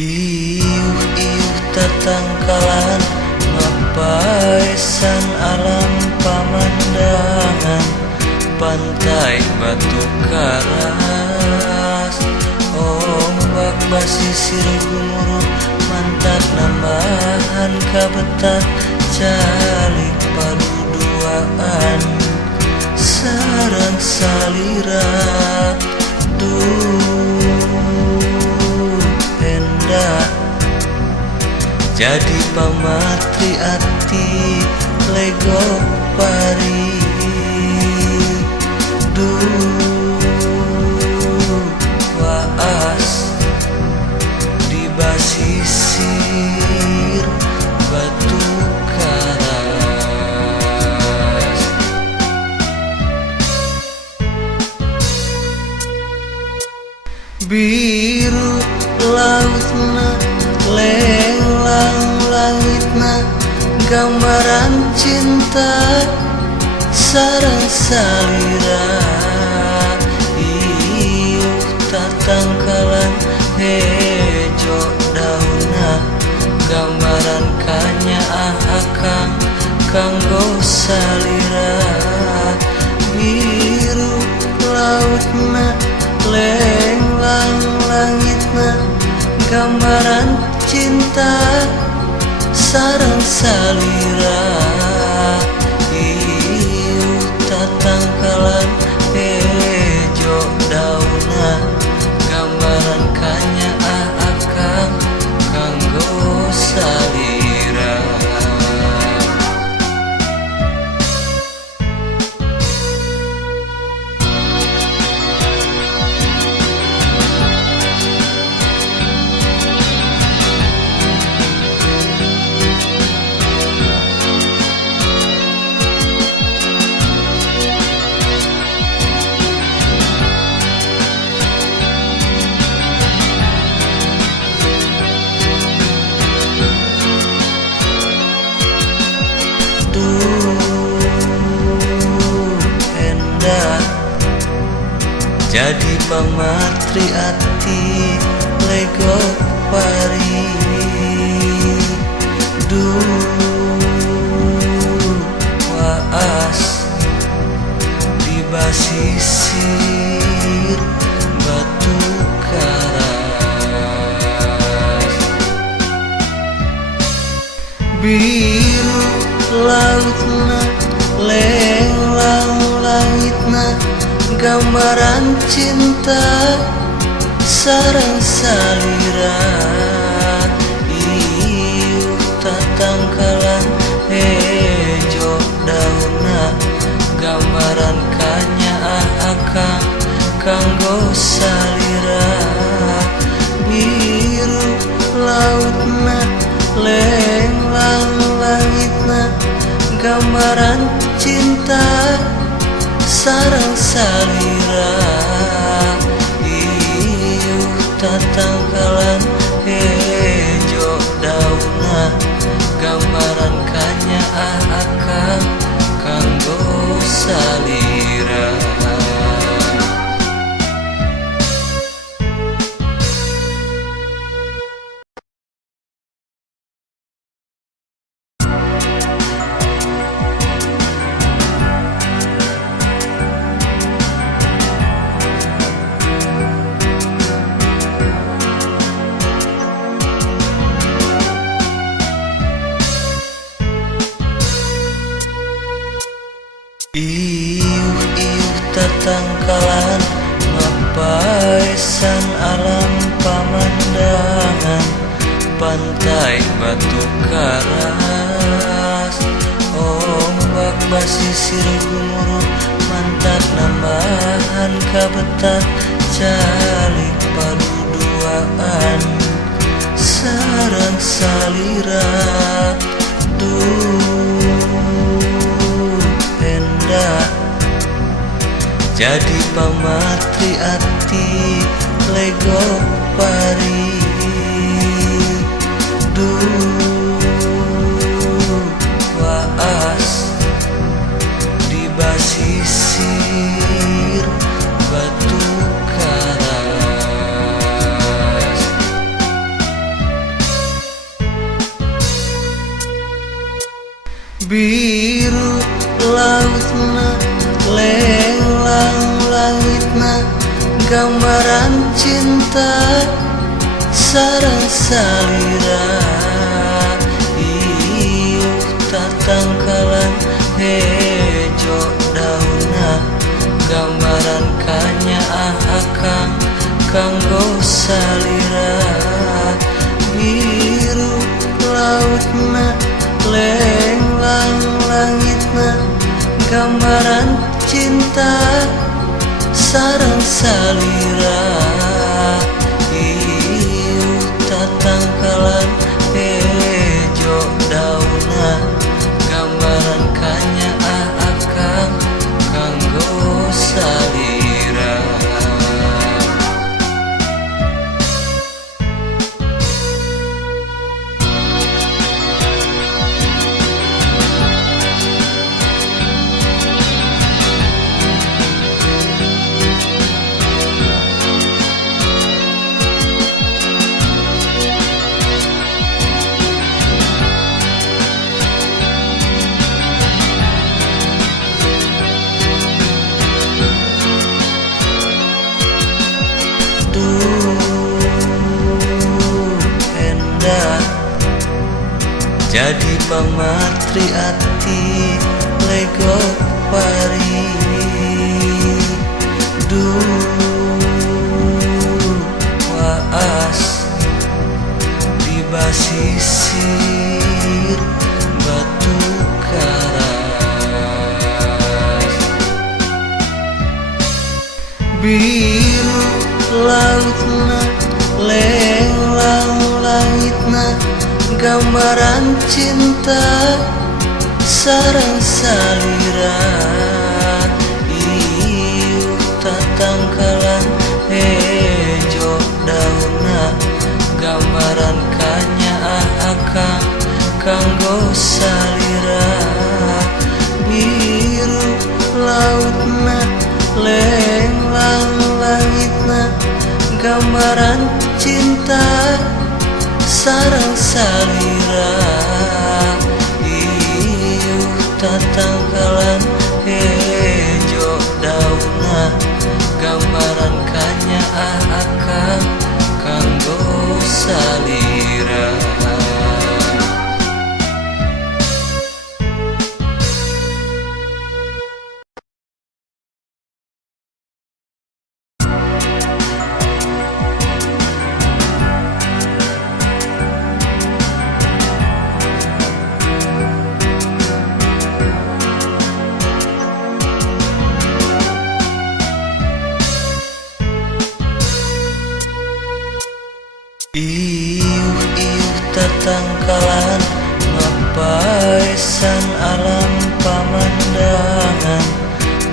Iuh-iuh tatangkalan ngapaisan alam pamandangan pantai batu karas, ombak basisir gumuruh mantak nambahan kabetak calik paduduaan sarang salira jadi pamatri ati lego pari waas di basisir batu karas. Biru lautna lenglang langitna gambaran cinta sarang salira iuh tatangkalan hejo dauna gambaran kanyaah akang kanggo salira. Biru lautna lenglang langitna gambaran cinta sarang salira iuh tatangkalan hejo dauna gambaran kanyaah akang kanggo salira. Jadi pamatri ati lego pari waas di basisir batu karas. Biru lautna lenglang langitna gambaran cinta sarang salira iuh tatangkalan hejo dauna gambaran kanyaah akang kanggo salira. Biru lautna lenglang langitna gambaran cinta sarang salira iuh tatangkalan hejo dauna gambaran kanyaah akang kanggo salira. Iuh-iuh tatangkalan ngapaisan alam pamandangan pantai batu karas, ombak basisir gumuruh mantak nambahan kabetak calik paduduaan sarang salira jadi pamatri ati lego pari waas di basisir batu karas. Biru lautna lenglang langitna gambaran cinta sareng salira ieuh tatangkalan hejo dauna gambaran kanyaah akang kanggo salira biru lautna lenglang langitna gambaran cinta sareng salira ieuh tatangkalan hejo dauna gambaran kanyaah akang kanggo salira. Jadi pamatri ati lego pari waas di basisir batu karas biru lautna lenglang langitna gambaran cinta sareng salira ieuh tatangkalan hejo dauna gambaran kanyaah akang kanggo salira biru lautna lenglang langitna gambaran cinta sareng salira ieuh tatangkalan hejo dauna gambaran kanyaah akang kanggo salira. Ieuh tatangkalan ngapaesan alam pamandangan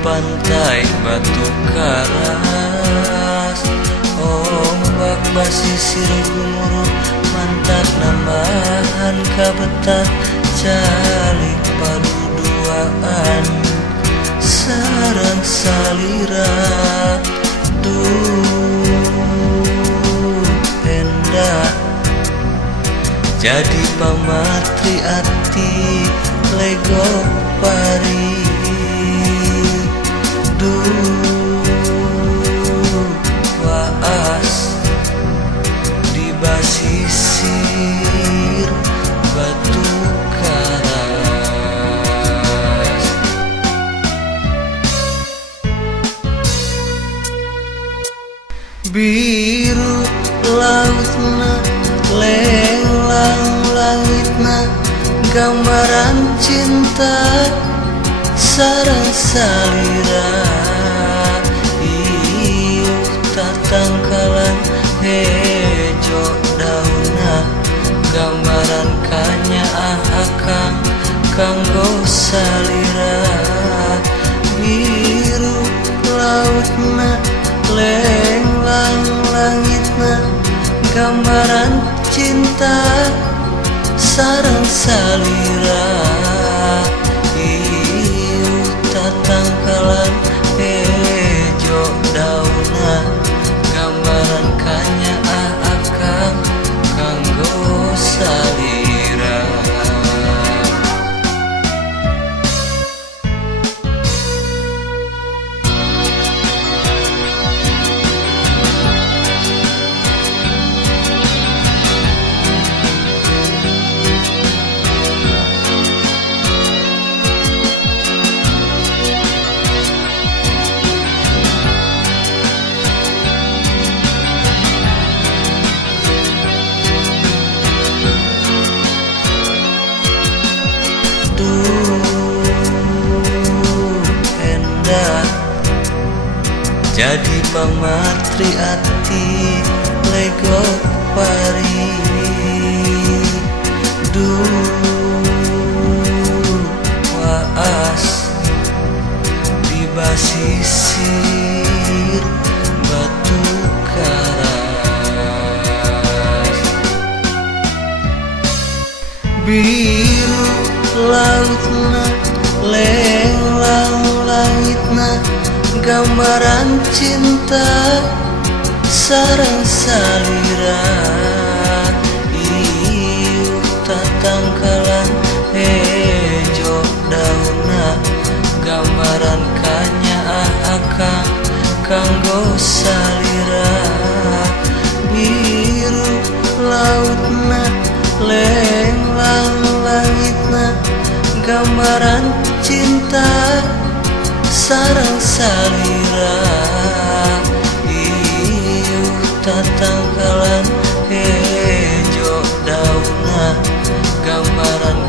pantai batu karas ombak basisir gumuruh mantak nambahan kabetak calik paduduaan sareng salira jadi pamatri ati lego pari waas di basisir batu karas biru lautna lenglang langitna gambaran cinta sareng salira ieuh tatangkalan hejo dauna gambaran kanyaah akang kanggo salira biru lautna lenglang langitna gambaran cinta sareng salira ieuh tatangkalan hejo dauna gambaran kanyaah akang kanggo salira. jadi pamatri ati legok pari waas di basisir batu karas biru lautna lenglang langitna gambaran cinta sareng salira ieu tatangkalan hejo dauna gambaran kanyaah akang kanggo salira biru lautna lenglang langitna gambaran cinta sareng salira ieu tatangkalan hejo dauna gambaran